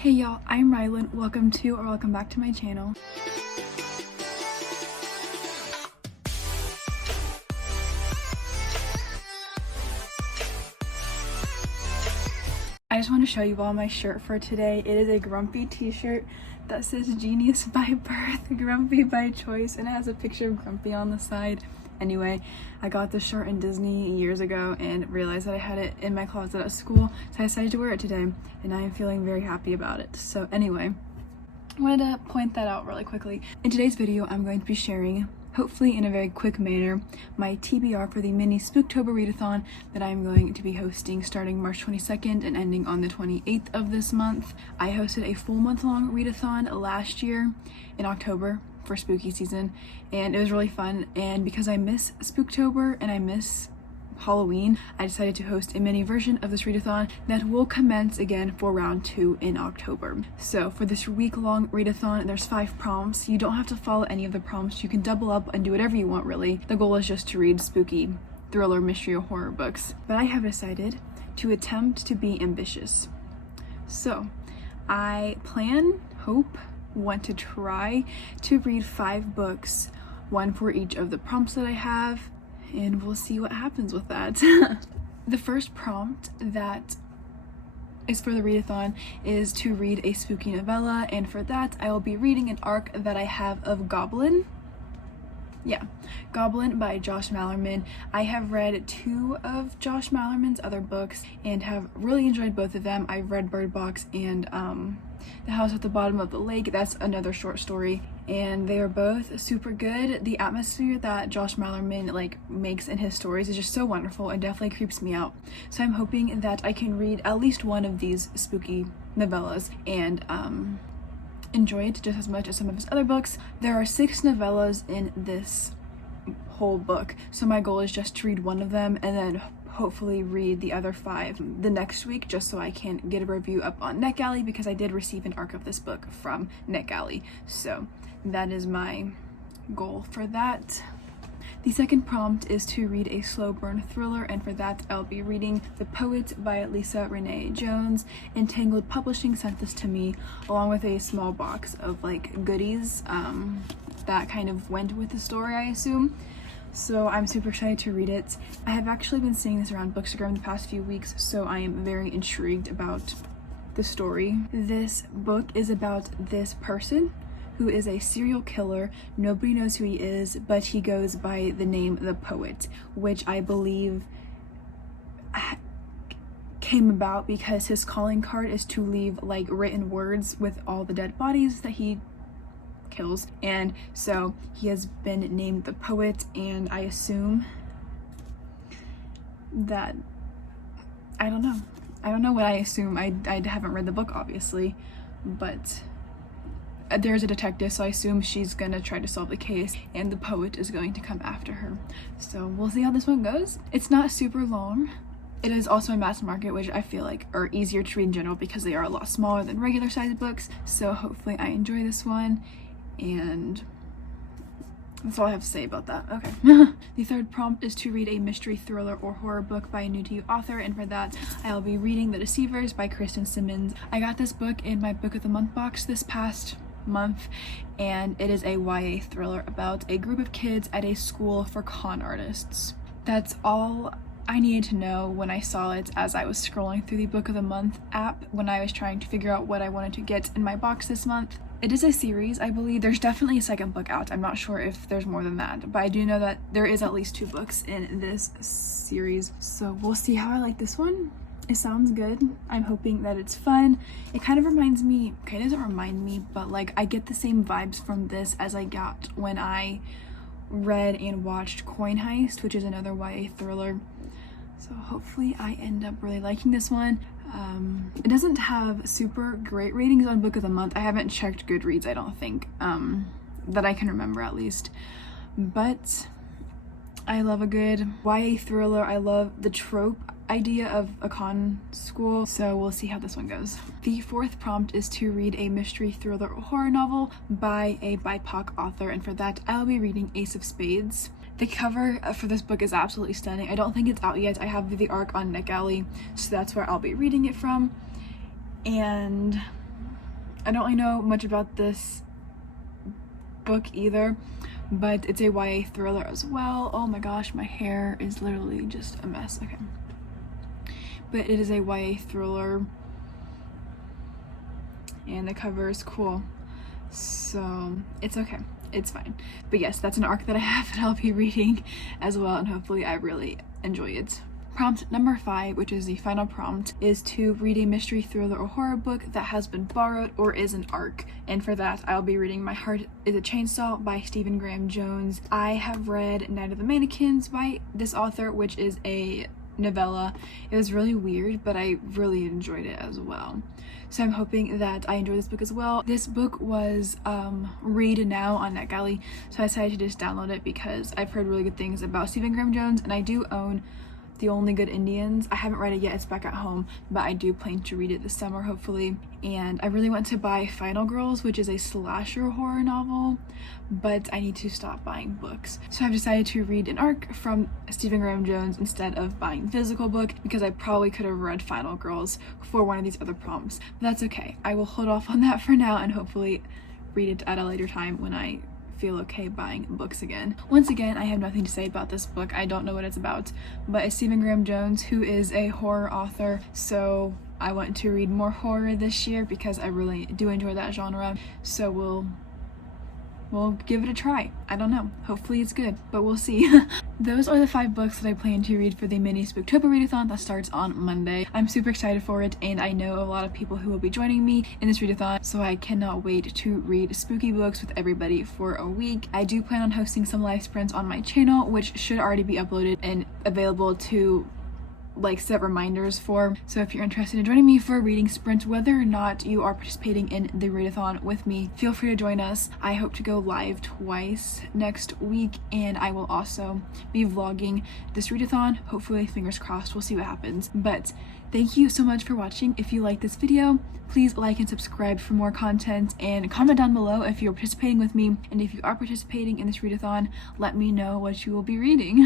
Hey y'all, I'm Rylan. Welcome back to my channel. I just want to show you all my shirt for today. It is a grumpy t-shirt that says genius by birth, grumpy by choice, and it has a picture of Grumpy on the side. Anyway, I got this shirt in Disney years ago and realized that I had it in my closet at school, so I decided to wear it today, and I am feeling very happy about it. So anyway, I wanted to point that out really quickly. In today's video, I'm going to be sharing, hopefully in a very quick manner, my TBR for the mini Spooktober readathon that I'm going to be hosting starting March 22nd and ending on the 28th of this month. I hosted a full month-long readathon last year in October for spooky season, and it was really fun. And because I miss Spooktober and I miss Halloween, I decided to host a mini version of this readathon that will commence again for round 2 in October. So for this week-long readathon, there's 5 prompts. You don't have to follow any of the prompts. You can double up and do whatever you want, really. The goal is just to read spooky thriller, mystery, or horror books. But I have decided to attempt to be ambitious. So I want to try to read 5 books, 1 for each of the prompts that I have, and we'll see what happens with that. The first prompt that is for the readathon is to read a spooky novella, and for that I will be reading an arc that I have of Goblin by Josh Malerman. I have read 2 of Josh Malerman's other books and have really enjoyed both of them. I've read Bird Box and The House at the Bottom of the Lake. That's another short story, and they are both super good. The atmosphere that Josh Malerman makes in his stories is just so wonderful and definitely creeps me out. So I'm hoping that I can read at least one of these spooky novellas and enjoy it just as much as some of his other books. There are 6 novellas in this whole book, so my goal is just to read one of them and then hopefully read the other 5 the next week, just so I can get a review up on NetGalley, because I did receive an arc of this book from NetGalley. So that is my goal for that. The second prompt is to read a slow burn thriller, and for that I'll be reading The Poet by Lisa Renee Jones. Entangled Publishing sent this to me along with a small box of goodies that kind of went with the story, I assume. So I'm super excited to read it. I have actually been seeing this around Bookstagram the past few weeks, so I am very intrigued about the story. This book is about this person who is a serial killer. Nobody knows who he is, but he goes by the name The Poet, which I believe came about because his calling card is to leave written words with all the dead bodies that he kills, and so he has been named The Poet. And I assume that I don't know what I assume. I haven't read the book, obviously, but there's a detective, so I assume she's gonna try to solve the case and the poet is going to come after her. So we'll see how this one goes. It's not super long. It is also a mass market, which I feel are easier to read in general because they are a lot smaller than regular sized books. So hopefully I enjoy this one, and that's all I have to say about that. Okay. The third prompt is to read a mystery, thriller, or horror book by a new to you author, and for that I'll be reading The Deceivers by Kristen Simmons. I got this book in my Book of the Month box this past month, and it is a YA thriller about a group of kids at a school for con artists. That's all I needed to know when I saw it as I was scrolling through the Book of the Month app when I was trying to figure out what I wanted to get in my box this month. It is a series, I believe. There's definitely a second book out. I'm not sure if there's more than that, but I do know that there is at least 2 books in this series. So we'll see how I like this one. It sounds good. I'm hoping that it's fun. It kind of reminds me, okay, it doesn't remind me, but I get the same vibes from this as I got when I read and watched Coin Heist, which is another YA thriller. So hopefully I end up really liking this one. It doesn't have super great ratings on Book of the Month. I haven't checked Goodreads, I don't think, that I can remember at least. But I love a good YA thriller. I love the trope idea of a con school, so we'll see how this one goes. The fourth prompt is to read a mystery, thriller, or horror novel by a BIPOC author, and for that I'll be reading Ace of Spades. The cover for this book is absolutely stunning. I don't think it's out yet. I have the arc on NetGalley, so that's where I'll be reading it from. And I don't really know much about this book either, but it's a YA thriller as well. Oh my gosh, my hair is literally just a mess. Okay. But it is a YA thriller, and the cover is cool, so it's okay, it's fine. But yes, that's an arc that I have that I'll be reading as well, and hopefully I really enjoy it. Prompt number 5, which is the final prompt, is to read a mystery, thriller, or horror book that has been borrowed or is an arc. And for that, I'll be reading My Heart is a Chainsaw by Stephen Graham Jones. I have read Night of the Mannequins by this author, which is a novella. It was really weird, but I really enjoyed it as well. So I'm hoping that I enjoy this book as well. This book was Read Now on NetGalley, so I decided to just download it because I've heard really good things about Stephen Graham Jones, and I do own The Only Good Indians. I haven't read it yet, it's back at home, but I do plan to read it this summer, hopefully. And I really want to buy Final Girls, which is a slasher horror novel, but I need to stop buying books. So I've decided to read an arc from Stephen Graham Jones instead of buying a physical book, because I probably could have read Final Girls for one of these other prompts. But that's okay. I will hold off on that for now and hopefully read it at a later time when I feel okay buying books again. Once again, I have nothing to say about this book. I don't know what it's about, but it's Stephen Graham Jones, who is a horror author, so I want to read more horror this year because I really do enjoy that genre. So we'll give it a try. I don't know. Hopefully it's good, but we'll see. Those are the 5 books that I plan to read for the mini Spooktober readathon that starts on Monday. I'm super excited for it, and I know a lot of people who will be joining me in this readathon, so I cannot wait to read spooky books with everybody for a week. I do plan on hosting some live sprints on my channel, which should already be uploaded and available to set reminders for. So if you're interested in joining me for a reading sprint, whether or not you are participating in the readathon with me, feel free to join us. I hope to go live twice next week, and I will also be vlogging this readathon. Hopefully, fingers crossed, we'll see what happens. But thank you so much for watching. If you like this video, please like and subscribe for more content, and comment down below if you're participating with me, and if you are participating in this readathon, let me know what you will be reading.